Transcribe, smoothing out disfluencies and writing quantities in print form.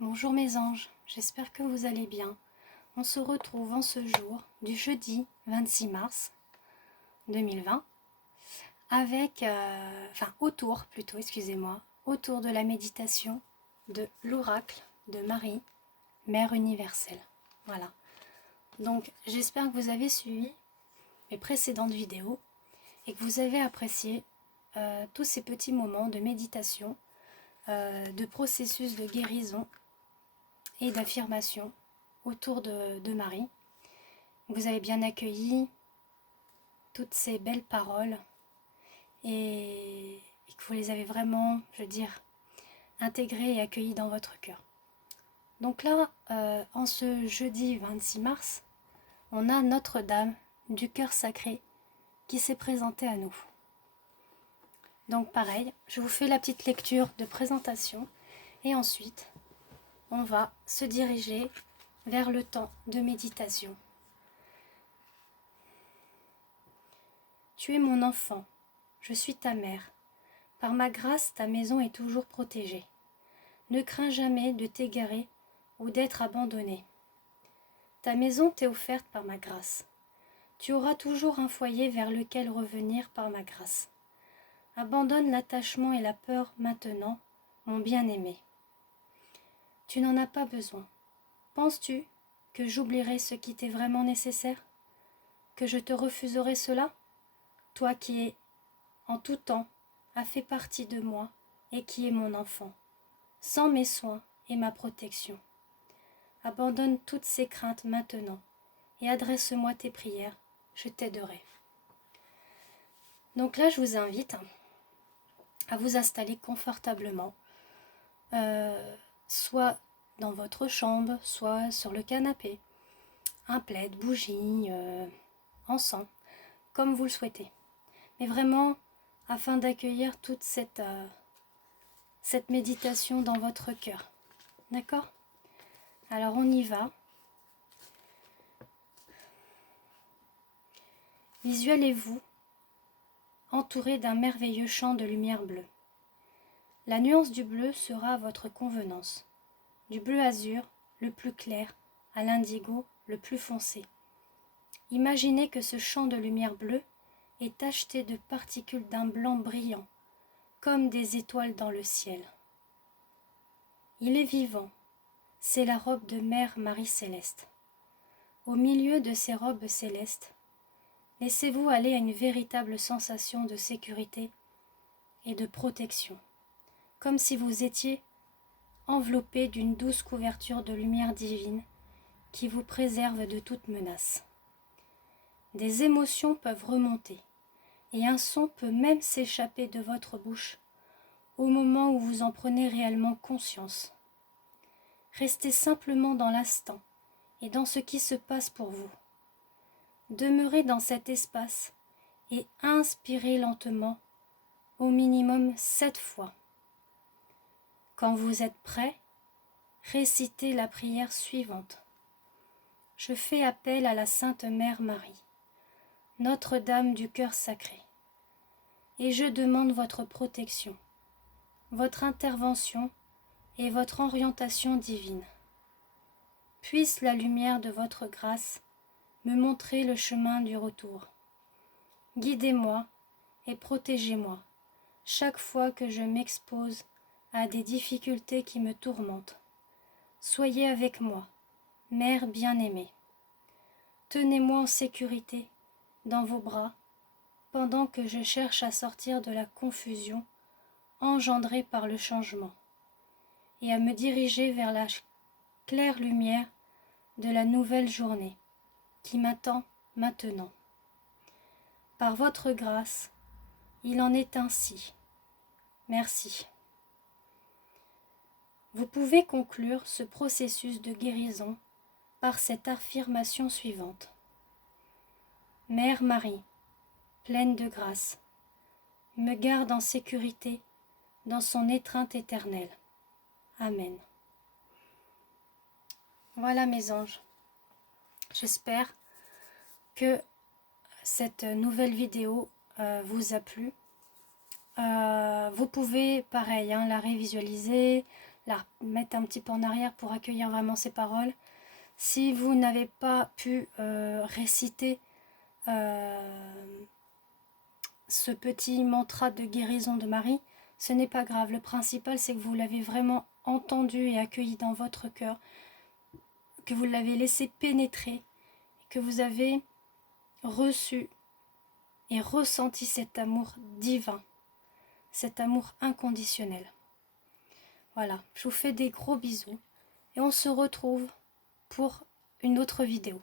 Bonjour mes anges, j'espère que vous allez bien. On se retrouve en ce jour du jeudi 26 mars 2020 avec, autour de la méditation de l'oracle de Marie, Mère universelle. Voilà. Donc j'espère que vous avez suivi mes précédentes vidéos et que vous avez apprécié tous ces petits moments de méditation, de processus de guérison et d'affirmation autour de Marie. Vous avez bien accueilli toutes ces belles paroles et que vous les avez vraiment, intégrées et accueillies dans votre cœur. Donc là, en ce jeudi 26 mars, on a Notre-Dame du cœur sacré qui s'est présentée à nous. Donc pareil, je vous fais la petite lecture de présentation et ensuite on va se diriger vers le temps de méditation. Tu es mon enfant, je suis ta mère. Par ma grâce, ta maison est toujours protégée. Ne crains jamais de t'égarer ou d'être abandonné. Ta maison t'est offerte par ma grâce. Tu auras toujours un foyer vers lequel revenir par ma grâce. Abandonne l'attachement et la peur maintenant, mon bien-aimé. Tu n'en as pas besoin. Penses-tu que j'oublierai ce qui t'est vraiment nécessaire? Que je te refuserai cela? Toi qui es, en tout temps, as fait partie de moi et qui es mon enfant, sans mes soins et ma protection. Abandonne toutes ces craintes maintenant et adresse-moi tes prières, je t'aiderai. Donc là, je vous invite à vous installer confortablement, soit dans votre chambre, soit sur le canapé, un plaid, bougie, encens, comme vous le souhaitez. Mais vraiment, afin d'accueillir toute cette méditation dans votre cœur. D'accord? Alors on y va. Visualisez-vous entouré d'un merveilleux champ de lumière bleue. La nuance du bleu sera à votre convenance, du bleu azur le plus clair à l'indigo le plus foncé. Imaginez que ce champ de lumière bleue est tacheté de particules d'un blanc brillant, comme des étoiles dans le ciel. Il est vivant, c'est la robe de Mère Marie Céleste. Au milieu de ces robes célestes, laissez-vous aller à une véritable sensation de sécurité et de protection, comme si vous étiez enveloppé d'une douce couverture de lumière divine qui vous préserve de toute menace. Des émotions peuvent remonter, et un son peut même s'échapper de votre bouche au moment où vous en prenez réellement conscience. Restez simplement dans l'instant et dans ce qui se passe pour vous. Demeurez dans cet espace et inspirez lentement, au minimum 7 fois. Quand vous êtes prêt, récitez la prière suivante. Je fais appel à la Sainte Mère Marie, Notre-Dame du cœur sacré, et je demande votre protection, votre intervention et votre orientation divine. Puisse la lumière de votre grâce me montrer le chemin du retour. Guidez-moi et protégez-moi chaque fois que je m'expose à des difficultés qui me tourmentent. Soyez avec moi, Mère bien-aimée. Tenez-moi en sécurité dans vos bras pendant que je cherche à sortir de la confusion engendrée par le changement et à me diriger vers la claire lumière de la nouvelle journée qui m'attend maintenant. Par votre grâce, il en est ainsi. Merci. Vous pouvez conclure ce processus de guérison par cette affirmation suivante. Mère Marie, pleine de grâce, me garde en sécurité dans son étreinte éternelle. Amen. Voilà mes anges. J'espère que cette nouvelle vidéo vous a plu. Vous pouvez, pareil, la révisualiser, la mettre un petit peu en arrière pour accueillir vraiment ces paroles. Si vous n'avez pas pu réciter ce petit mantra de guérison de Marie, ce n'est pas grave. Le principal, c'est que vous l'avez vraiment entendu et accueilli dans votre cœur, que vous l'avez laissé pénétrer, que vous avez reçu et ressenti cet amour divin, cet amour inconditionnel. Voilà, je vous fais des gros bisous et on se retrouve pour une autre vidéo.